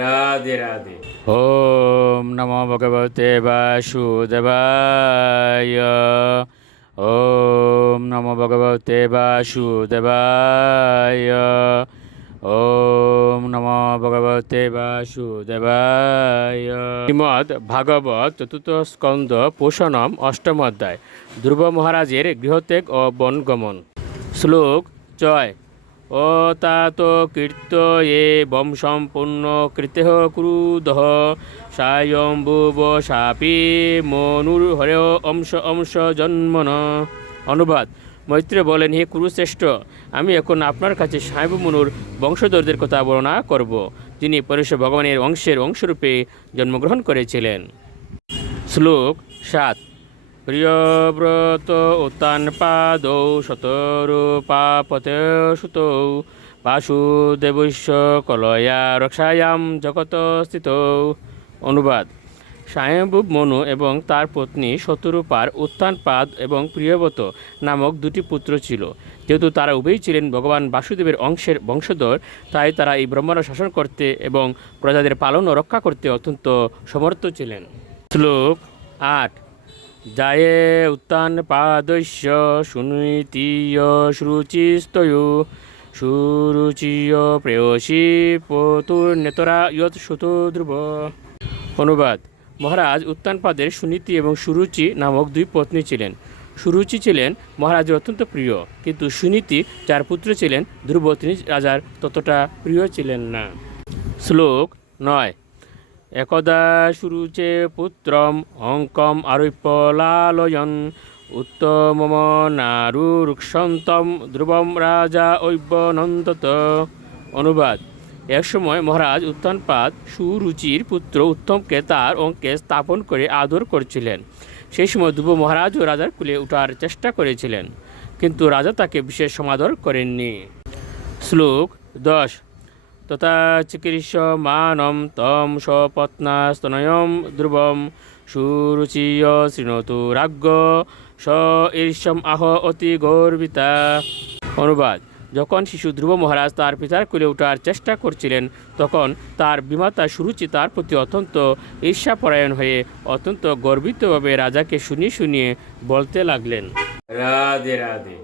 রাধে রাধে। ওম নমো ভগবতে বাসুদেবায়। ওম নমো ভগবতে বাসুদেবায়। ওম নমো ভগবতে বাসুদেবায়। শ্রীমদ্ ভাগবত চতুর্থ স্কন্দ পোষণম অষ্টম অধ্যায়। ধ্রুব মহারাজের গৃহত্যাগ ও বনগমন। শ্লোক 6। ও তাত কীর্ত এ বংশম্পূর্ণ কৃতেহ ক্রুধ সায়ম্ভুব সাপি মনুর হরেও অংশ জন্মন। অনুবাদ: মৈত্র বলেন, হে কুরুশ্রেষ্ঠ, আমি এখন আপনার কাছে সায়ম্ভু মনুর বংশধরদের কথা বর্ণনা করব, যিনি পরমেশ্বর ভগবানের অংশরূপে জন্মগ্রহণ করেছিলেন। শ্লোক 7। প্রিয়ব্রত উত্তানপাদৌ শতরূপাপতে সুতৌ বাসুদেবস্য কলয়া রক্ষায়াম জগত স্থিত। অনুবাদ: স্বয়ম্ভূ মনু এবং তার পত্নী শতরূপার উত্থানপাদ এবং প্রিয়ব্রত নামক দুটি পুত্র ছিল। যেহেতু তারা উভয়ই ছিলেন ভগবান বাসুদেবের বংশধর, তাই তারা এই ব্রহ্মাণ্ড শাসন করতে এবং প্রজাদের পালন ও রক্ষা করতে অত্যন্ত সমর্থ ছিলেন। শ্লোক 8। জায়ে উত্তানপাদস্য সুনীতীয় শ্রুচিস্তয়ু সুরুচিয় প্রেয়সী পতুর্নেতরা ইয়ৎ সুতো ধ্রুব। অনুবাদ: মহারাজ উত্তানপাদের সুনীতি এবং সুরুচি নামক দুই পত্নী ছিলেন। সুরুচি ছিলেন মহারাজের অত্যন্ত প্রিয়, কিন্তু সুনীতি, যার পুত্র ছিলেন ধ্রুব, তিনি রাজার ততটা প্রিয় ছিলেন না। শ্লোক 9। একদা সুরুচে পুত্রম অঙ্কম আরোপ্য লালয়ন উত্তমম নারুরুক্ষন্তম ধ্রুবম রাজা ঐবনন্দত। অনুবাদ: এক সময় মহারাজ উত্তানপাদ সুরুচির পুত্র উত্তমকে তার অঙ্কে স্থাপন করে আদর করছিলেন। সেই সময় ধ্রুব মহারাজও রাজার কুলে ওঠার চেষ্টা করেছিলেন, কিন্তু রাজা তাকে বিশেষ সমাদর করেননি। শ্লোক 10। তথা চিকীর্ষমাণম তম স্বপত্নাস্তনয়ম ধ্রুবম সুরুচিয় শৃণোতু রাজ্ঞ স ঈর্ষম আহ অতি গর্বিতা। অনুবাদ: যখন শিশু ধ্রুব মহারাজ তার পিতার কোলে ওঠার চেষ্টা করছিলেন, তখন তার বিমাতা সুরুচি তার প্রতি অত্যন্ত ঈর্ষাপরায়ণ হয়ে অত্যন্ত গর্বিতভাবে রাজাকে শুনিয়ে বলতে লাগলেন, রাধে রাধে।